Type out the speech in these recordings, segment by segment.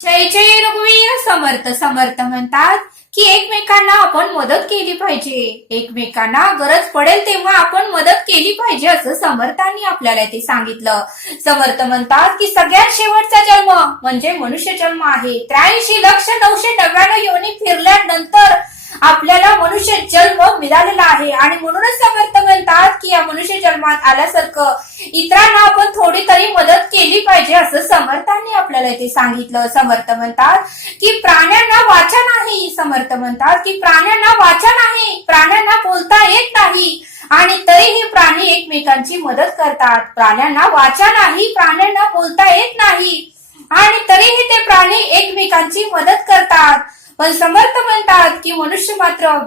जय जय रघुवीर समर्थ समर्थ म्हणतात की एकमेकांना आपण मदत केली पाहिजे. एकमेकांना गरज पडेल तेव्हा आपण मदत केली पाहिजे असं समर्थांनी आपल्याला ते सांगितलं. समर्थ म्हणतात की सगळ्यात शेवटचा जन्म म्हणजे मनुष्य जन्म आहे. त्र्याऐंशी लक्ष नऊशे नव्याण्णव योनी फिरल्यानंतर आपल्याला मनुष्य जन्म मिळालेला आहे. आणि म्हणूनच समर्थ म्हणतात की या मनुष्य जन्मात आल्यासारखं इतरांना आपण थोडी तरी मदत केली पाहिजे असं समर्थांनी आपल्याला इथे सांगितलं. समर्थ म्हणतात की प्राण्यांना वाचा नाही समर्थ म्हणतात की प्राण्यांना वाचा नाही प्राण्यांना बोलता येत नाही. आणि तरीही प्राणी एकमेकांची मदत करतात. प्राण्यांना वाचा नाही प्राण्यांना बोलता येत नाही. आणि तरीही ते प्राणी एकमेकांची मदत करतात. पण समर्थ म्हणतात की मनुष्य मात्र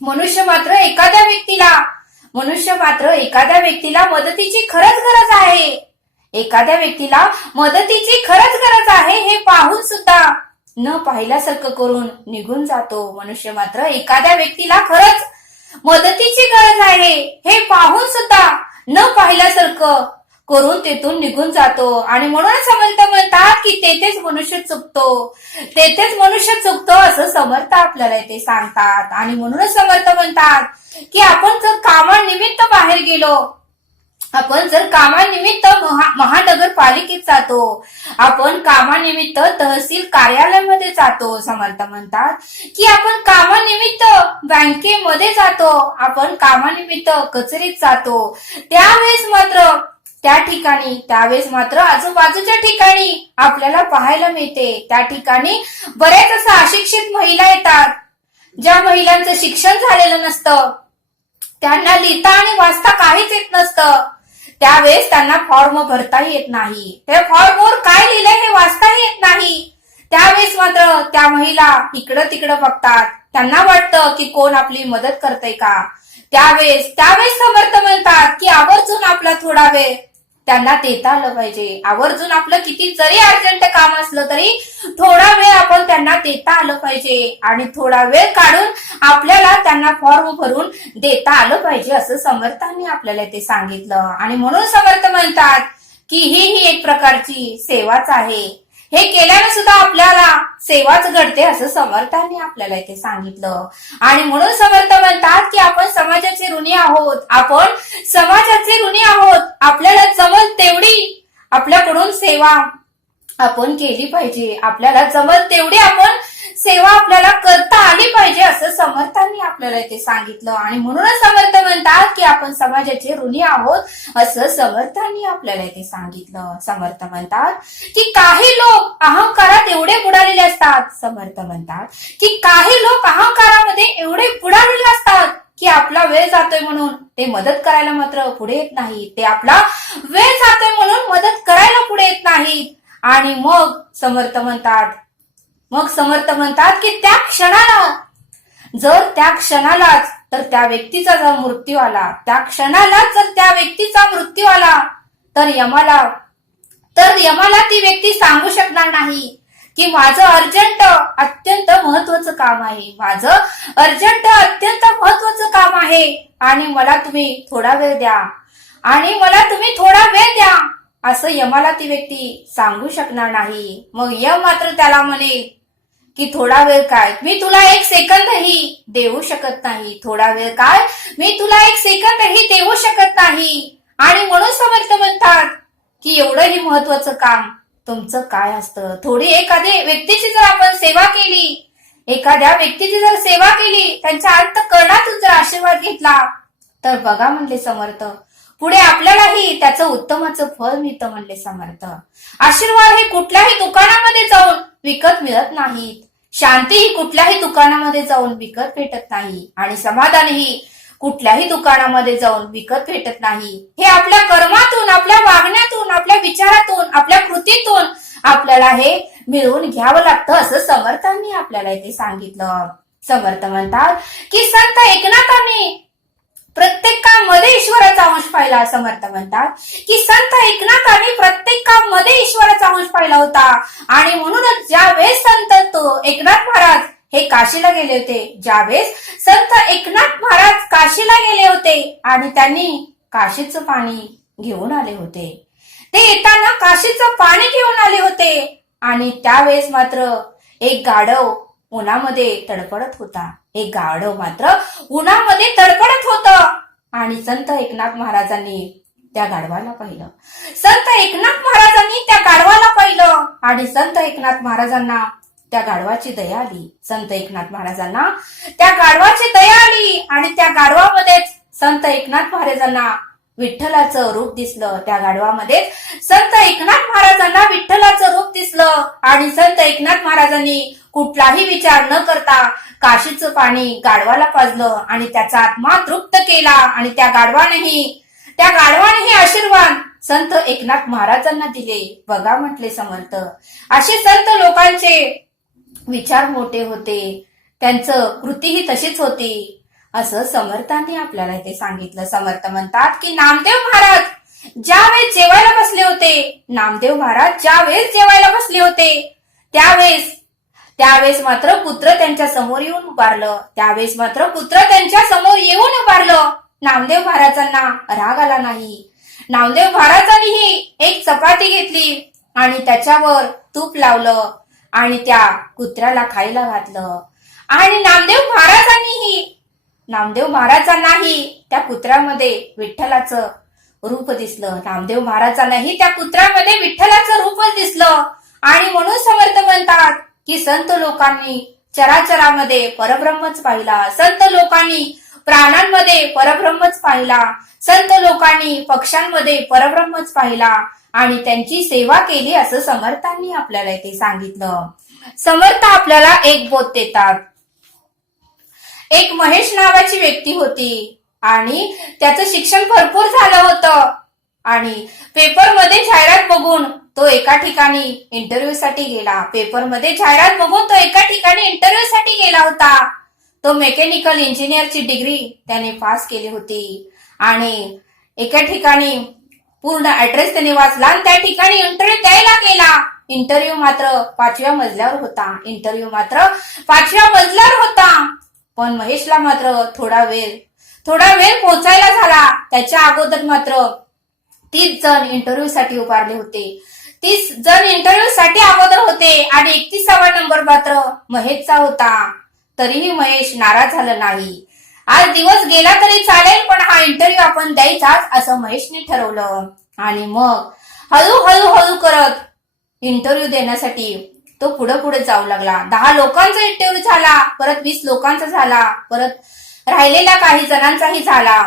मनुष्य मात्र एखाद्या व्यक्तीला मनुष्य मात्र एखाद्या व्यक्तीला मदतीची खरंच गरज आहे. एखाद्या व्यक्तीला मदतीची खरंच गरज आहे हे पाहून सुद्धा न पाहिल्यासारखं करून निघून जातो मनुष्य मात्र एखाद्या व्यक्तीला खरंच मदतीची गरज आहे हे पाहून सुद्धा न पाहिल्यासारखं करून तेथून निघून जातो. आणि म्हणून समर्थ म्हणतात की तेथेच मनुष्य चुकतो. तेथेच मनुष्य चुकतो असं समर्थ आपल्याला ते सांगतात. आणि म्हणूनच समर्थ म्हणतात की आपण जर कामानिमित्त बाहेर गेलो आपण जर कामानिमित्त महा- महानगरपालिकेत जातो आपण कामानिमित्त तहसील कार्यालयामध्ये जातो समर्थ म्हणतात. की आपण कामानिमित्त बँकेमध्ये जातो आपण कामानिमित्त कचेरीत जातो. त्यावेळेस मात्र त्या ठिकाणी त्यावेळेस मात्र आजूबाजूच्या ठिकाणी आपल्याला पाहायला मिळते. त्या ठिकाणी बऱ्याच अशा अशिक्षित महिला येतात ज्या महिलांचं शिक्षण झालेलं नसतं. त्यांना लिहिता आणि वाचता काहीच येत नसतं. त्यावेळेस त्यांना फॉर्म भरताही येत नाही. त्या फॉर्मवर काय लिहिलंय हे वाचताही येत नाही. त्यावेळेस मात्र त्या महिला इकडं तिकडं बघतात. त्यांना वाटतं की कोण आपली मदत करतय का? त्यावेळेस त्यावेळेस समर्थ म्हणतात की आवर्जून आपला थोडा वेळ त्यांना देता आलं पाहिजे. आवर्जून आपलं किती जरी अर्जंट काम असलं तरी थोडा वेळ आपण त्यांना देता आलं पाहिजे. आणि थोडा वेळ काढून आपल्याला त्यांना फॉर्म भरून देता आलं पाहिजे असं समर्थांनी आपल्याला ते सांगितलं. आणि म्हणून समर्थ म्हणतात की ही ही एक प्रकारची सेवाच आहे. हे केल्याने सुद्धा आपल्याला सेवाच घडते असं समर्थांनी आपल्याला इथे सांगितलं. आणि म्हणून समर्थ म्हणतात की आपण समाजाचे ऋणी आहोत. आपण समाजाचे ऋणी आहोत. आपल्याला जमल तेवढी आपल्याकडून सेवा आपण केली पाहिजे. आपल्याला जमल तेवढी आपण सेवा आपल्याला करता आली पाहिजे असं समर्थांनी आपल्याला इथे सांगितलं. आणि म्हणूनच समर्थ म्हणतात की आपण समाजाचे ऋणी आहोत असं समर्थांनी आपल्याला इथे सांगितलं. समर्थ म्हणतात की काही लोक अहंकारात एवढे बुडालेले असतात. समर्थ म्हणतात की काही लोक अहंकारामध्ये एवढे बुडालेले असतात की आपला वेळ जातोय म्हणून ते मदत करायला मात्र पुढे येत नाही ते आपला वेळ जातोय म्हणून मदत करायला पुढे येत नाहीत. आणि मग समर्थ म्हणतात मग समर्थ म्हणतात की त्या क्षणाला जर त्या क्षणालाच तर त्या व्यक्तीचा जर मृत्यू आला. त्या क्षणालाच जर त्या व्यक्तीचा मृत्यू आला तर यमाला तर यमाला ती व्यक्ती सांगू शकणार नाही की माझं अर्जंट अत्यंत महत्वाचं काम आहे. माझं अर्जंट अत्यंत महत्वाचं काम आहे. आणि मला तुम्ही थोडा वेळ द्या. आणि मला तुम्ही थोडा वेळ द्या. असं यमाला ती व्यक्ती सांगू शकणार नाही. मग यम मात्र त्याला म्हणेल की थोडा वेळ काय? मी तुला एक सेकंदही देऊ शकत नाही. थोडा वेळ काय? मी तुला एक सेकंदही देऊ शकत नाही. आणि म्हणून समर्थ म्हणतात की एवढंही महत्वाचं काम तुमचं काय असतं? थोडी एखाद्या व्यक्तीची जर आपण सेवा केली एखाद्या व्यक्तीची जर सेवा केली त्यांच्या अंतकरणातून जर आशीर्वाद घेतला तर बघा म्हणले समर्थ पुढे आपल्यालाही त्याचं उत्तमाचं फळ मिळतं म्हणले समर्थ. आशीर्वाद हे कुठल्याही दुकानामध्ये जाऊन विकत मिळत नाहीत. शांती ही कुठल्याही दुकानामध्ये जाऊन विकत भेटत नाही. आणि समाधानही कुठल्याही दुकानामध्ये जाऊन विकत भेटत नाही. हे आपल्या कर्मातून आपल्या वागण्यातून आपल्या विचारातून आपल्या कृतीतून आपल्याला हे मिळवून घ्यावं लागतं असं समर्थांनी आपल्याला इथे सांगितलं. समर्थ म्हणतात की संत एकनाथांनी प्रत्येकामध्ये ईश्वराचा अंश पाहिला असं समर्थ म्हणतात. की संत एकनाथाने प्रत्येकामध्ये ईश्वराचा अंश पाहिला होता. आणि म्हणूनच ज्यावेळेस संत तो एकनाथ महाराज हे काशीला गेले होते ज्यावेळेस संत एकनाथ महाराज काशीला गेले होते आणि त्यांनी काशीचं पाणी घेऊन आले होते. ते येताना काशीचं पाणी घेऊन आले होते आणि त्यावेळेस मात्र एक गाढव उन्हामध्ये तडफडत होता. एक गाढव मात्र उन्हामध्ये तडकडत होत. आणि संत एकनाथ महाराजांनी त्या गाढवाला पाहिलं. संत एकनाथ महाराजांनी त्या गाढवाला पाहिलं. आणि संत एकनाथ महाराजांना त्या गाढवाची दया आली. संत एकनाथ महाराजांना त्या गाढवाची दया आली. आणि त्या गाढवामध्येच संत एकनाथ महाराजांना विठ्ठलाचं रूप दिसलं त्या गाढवामध्ये. संत एकनाथ महाराजांना विठ्ठलाचं रूप दिसलं आणि संत एकनाथ महाराजांनी कुठलाही विचार न करता काशीचं पाणी गाढवाला पाजलं आणि त्याचा आत्मा तृप्त केला आणि त्या गाढवानेही त्या गाढवानेही आशीर्वाद संत एकनाथ महाराजांना दिले. बघा म्हटले समर्थ. असे संत लोकांचे विचार मोठे होते. त्यांचं कृतीही तशीच होती. असं समर्थांनी आपल्याला इथे सांगितलं. समर्थ म्हणतात की नामदेव महाराज ज्यावेळेस जेवायला बसले होते नामदेव महाराज ज्यावेळेस जेवायला बसले होते त्यावेळेस त्यावेळेस मात्र पुत्र त्यांच्यासमोर येऊन उभारलं. त्यावेळेस मात्र पुत्र त्यांच्यासमोर येऊन उभारलं. नामदेव महाराजांना राग आला नाही. नामदेव महाराजांनीही एक चपाती घेतली आणि त्याच्यावर तूप लावलं आणि त्या कुत्र्याला खायला घातलं. आणि नामदेव महाराजांनीही नामदेव महाराजांनाही त्या कुत्र्यामध्ये विठ्ठलाचं रूप दिसलं. नामदेव महाराजांनाही त्या कुत्र्यामध्ये विठ्ठलाचं रूपच दिसलं. आणि म्हणून समर्थ म्हणतात की संत लोकांनी चराचरामध्ये परब्रह्मच पाहिला. संत लोकांनी प्राणांमध्ये परब्रह्मच पाहिला. संत लोकांनी पक्ष्यांमध्ये परब्रह्मच पाहिला. आणि त्यांची सेवा केली असं समर्थांनी आपल्याला इथे सांगितलं. समर्थ आपल्याला एक बोध देतात. एक महेश नावाची व्यक्ती होती. आणि त्याचं शिक्षण भरपूर झालं होतं. आणि पेपरमध्ये जाहिरात बघून तो एका ठिकाणी इंटरव्ह्यू साठी गेला. पेपरमध्ये जाहिरात बघून तो एका ठिकाणी इंटरव्ह्यू साठी गेला होता. तो मेकॅनिकल इंजिनियरची डिग्री त्याने पास केली होती. आणि एका ठिकाणी पूर्ण ऍड्रेस त्याने वाचला आणि त्या ठिकाणी इंटरव्ह्यू द्यायला गेला. इंटरव्ह्यू मात्र पाचव्या मजल्यावर होता. इंटरव्ह्यू मात्र पाचव्या मजल्यावर होता. पण महेशला मात्र थोडा वेळ थोडा वेळ पोहोचायला झाला. त्याच्या अगोदर मात्र तीस जण इंटरव्ह्यू साठी उभारले होते. तीस जण इंटरव्ह्यू साठी अगोदर होते आणि एकतीसावा नंबर मात्र महेशचा होता. तरीही महेश नाराज झाला नाही. आज दिवस गेला तरी चालेल पण हा इंटरव्ह्यू आपण द्यायचाच असं महेशने ठरवलं. आणि मग हळूहळू हळू करत इंटरव्ह्यू देण्यासाठी तो पुढे पुढे जाऊ लागला. दहा लोकांचा इंटरव्ह्यू झाला परत वीस लोकांचा झाला परत राहिलेल्या काही जणांचाही झाला.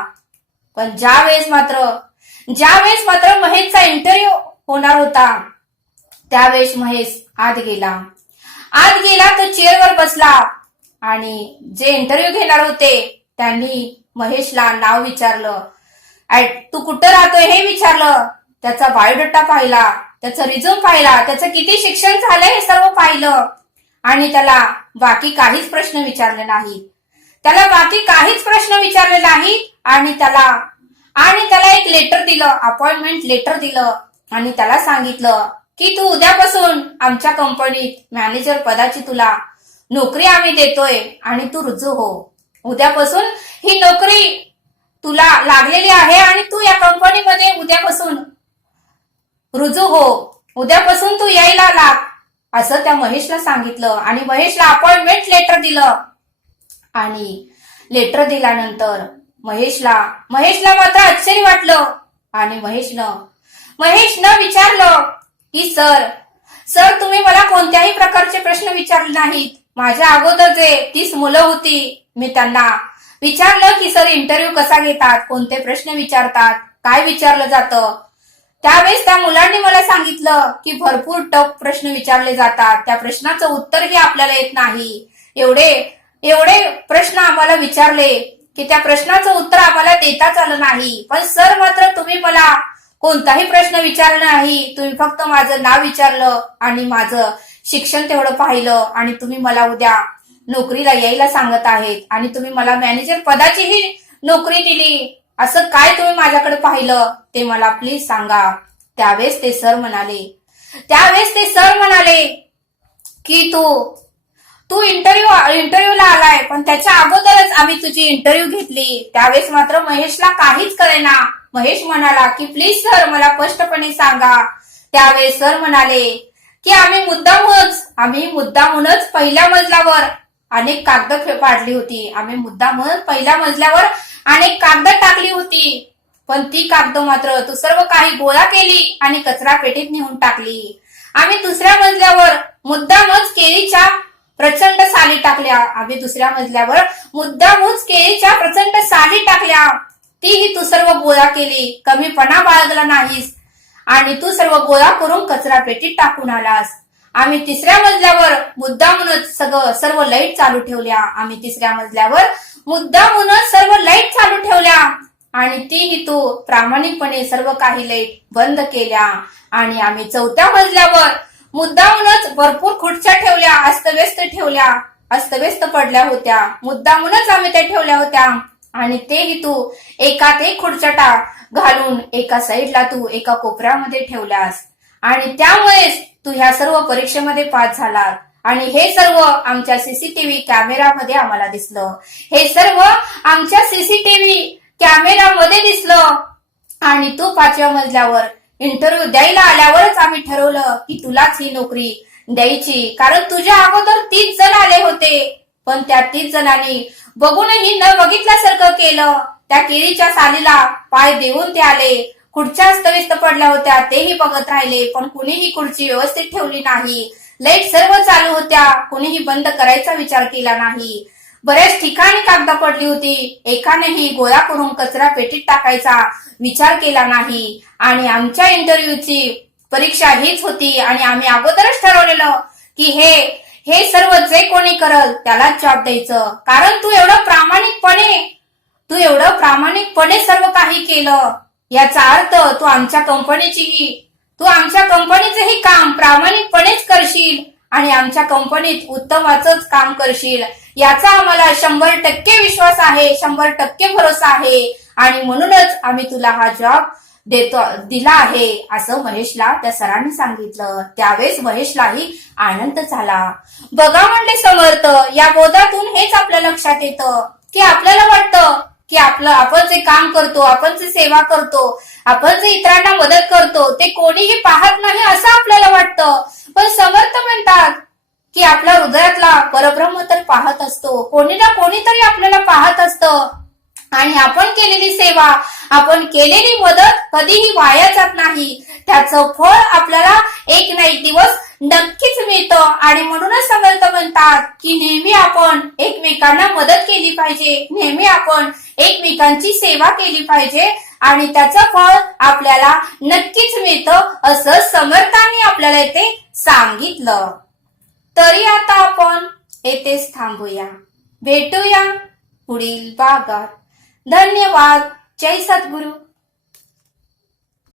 पण ज्या वेळेस मात्र ज्या वेळेस मात्र महेशचा इंटरव्ह्यू होणार होता त्यावेळेस महेश आत गेला. आत गेला तो चेअरवर बसला आणि जे इंटरव्ह्यू घेणार होते त्यांनी महेशला नाव विचारलं. तू कुठं राहतोय हे विचारलं. त्याचा बायोडेटा पाहिला. त्याचा रिझ्यूम पाहिला. त्याचं किती शिक्षण झालंय हे सर्व पाहिलं. आणि त्याला बाकी काहीच प्रश्न विचारले नाही. त्याला बाकी काहीच प्रश्न विचारले नाही आणि त्याला आणि त्याला एक लेटर दिलं अपॉइंटमेंट लेटर दिलं. आणि त्याला सांगितलं की तू उद्यापासून आमच्या कंपनीत मॅनेजर पदाची तुला नोकरी आम्ही देतोय आणि तू रुजू हो. उद्यापासून ही नोकरी तुला लागलेली आहे आणि तू रुजू हो उद्यापासून तू यायला लाग असं त्या महेशला सांगितलं आणि महेशला अपॉइंटमेंट लेटर दिलं. आणि लेटर दिल्यानंतर महेशला महेशला मात्र आश्चर्य वाटलं आणि महेशनं महेशनं विचारलं की सर सर तुम्ही मला कोणत्याही प्रकारचे प्रश्न विचारले नाहीत. माझ्या अगोदर जे तीस मुलं होती मी त्यांना विचारलं की सर इंटरव्ह्यू कसा घेतात? कोणते प्रश्न विचारतात? काय विचारलं जातं? त्यावेळेस त्या मुलांनी मला सांगितलं की भरपूर टफ प्रश्न विचारले जातात. त्या प्रश्नाचं उत्तरही आपल्याला येत नाही. एवढे एवढे प्रश्न आम्हाला विचारले की त्या प्रश्नाचं उत्तर आम्हाला देताच आलं नाही. पण सर मात्र तुम्ही मला कोणताही प्रश्न विचारला नाही. तुम्ही फक्त माझं नाव विचारलं आणि माझं शिक्षण तेवढं पाहिलं आणि तुम्ही मला उद्या नोकरीला यायला सांगत आहेत आणि तुम्ही मला मॅनेजर पदाचीही नोकरी दिली. असं काय तुम्ही माझ्याकडे पाहिलं? ते मला प्लीज सांगा. त्यावेळेस ते सर म्हणाले त्यावेळेस ते सर म्हणाले की तू तू इंटरव्ह्यू इंटरव्ह्यूला आलाय पण त्याच्या अगोदरच आम्ही तुझी इंटरव्ह्यू घेतली. त्यावेळेस मात्र महेशला काहीच कळेना. महेश म्हणाला की प्लीज सर मला स्पष्टपणे सांगा. त्यावेळेस सर म्हणाले की आम्ही मुद्दामच आम्ही मुद्दामूनच पहिल्या मजल्यावर अनेक कागद पाडली होती. आम्ही मुद्दामूनच पहिल्या मजल्यावर अनेक कागद टाकली होती. पण ती कागद मात्र तू सर्व काही गोळा केली आणि कचरा पेटीत नेऊन टाकली. आम्ही दुसऱ्या मजल्यावर मुद्दामच केळीच्या प्रचंड साली टाकल्या. आम्ही दुसऱ्या मजल्यावर मुद्दामच केळीच्या प्रचंड साली टाकल्या. तीही तू सर्व गोळा केली. कमीपणा बाळगला नाहीस. आणि तू सर्व गोळा करून कचरा पेटीत टाकून आलास. आम्ही तिसऱ्या मजल्यावर मुद्दामूनच सगळं सर्व लाइट चालू ठेवल्या. आम्ही तिसऱ्या मजल्यावर मुद्दामून सर्व लाइट चालू ठेवल्या. आणि तीही तो प्रामाणिकपणे सर्व काही लाइट बंद केल्या. आणि आम्ही चौथ्या मजल्यावर मुद्दामूनच भरपूर खुर्च्या ठेवल्या अस्तव्यस्त ठेवल्या अस्तव्यस्त पडल्या होत्या. मुद्दामूनच आम्ही त्या ठेवल्या होत्या. आणि तेही तू एकात एक खुर्च्या टा- घालून एका साईडला तू एका कोपऱ्यामध्ये ठेवल्यास. आणि त्यामुळेच तू ह्या सर्व परीक्षेमध्ये पास झालास. आणि हे सर्व आमच्या सीसीटीव्ही कॅमेरामध्ये आम्हाला दिसलं. हे सर्व आमच्या सीसीटीव्ही कॅमेरामध्ये दिसलं. आणि तू पाचव्या मजल्यावर इंटरव्ह्यू द्यायला आल्यावरच आम्ही ठरवलं की तुलाच ही नोकरी द्यायची. कारण तुझ्या अगोदर तीस जण आले होते. पण त्या तीस जणांनी बघूनही न बघितल्यासारखं केलं. त्या केळीच्या सालीला पाय देऊन ते आले. खुर्च्या अस्तव्यस्त पडल्या होत्या. तेही बघत राहिले. पण कुणीही खुर्ची व्यवस्थित ठेवली नाही. लाइट सर्व चालू होत्या. कोणीही बंद करायचा विचार केला नाही. बऱ्याच ठिकाणी कागद पडली होती. एकानेही गोळा करून कचरा पेटीत टाकायचा विचार केला नाही. आणि आमच्या इंटरव्ह्यूची परीक्षा हीच होती आणि आम्ही अगोदरच ठरवलेलं की हे हे सर्व जे कोणी करल त्यालाच जॉब द्यायचं. कारण तू एवढं प्रामाणिकपणे तू एवढं प्रामाणिकपणे सर्व काही केलं. याचा अर्थ तू आमच्या कंपनीचीही तू आमच्या कंपनीचेही काम प्रामाणिकपणेच करशील आणि आमच्या कंपनीत उत्तमाचंच काम करशील. याचा आम्हाला शंभर टक्के विश्वास आहे शंभर टक्के भरोसा आहे आणि म्हणूनच आम्ही तुला हा जॉब देतो दिला आहे असं महेशला त्या सरांनी सांगितलं. त्यावेळेस महेशलाही आनंद झाला. बघा म्हणले समर्थ या बोधातून हेच आपल्या लक्षात येतं. की आपल्याला वाटतं की आपलं आपण जे काम करतो आपण जे सेवा करतो आपण जे इतरांना मदत करतो ते कोणीही पाहत नाही असं आपल्याला वाटतं. पण समर्थ म्हणतात की आपल्या हृदयातला परब्रह्म तर पाहत असतो. कोणी ना कोणीतरी आपल्याला पाहत असतं. आणि आपण केलेली सेवा आपण केलेली मदत कधीही वाया जात नाही. त्याचं फळ आपल्याला एक ना एक दिवस नक्कीच मिळतं. आणि म्हणूनच समर्थ म्हणतात की नेहमी आपण एकमेकांना मदत केली पाहिजे. नेहमी आपण एकमेकांची सेवा केली पाहिजे. आणि त्याचं फळ आपल्याला नक्कीच मिळतं असं समर्थांनी आपल्याला येथे सांगितलं. तरी आता आपण येथेच थांबूया. भेटूया पुढील भागात. धन्यवाद. जय सद्गुरू.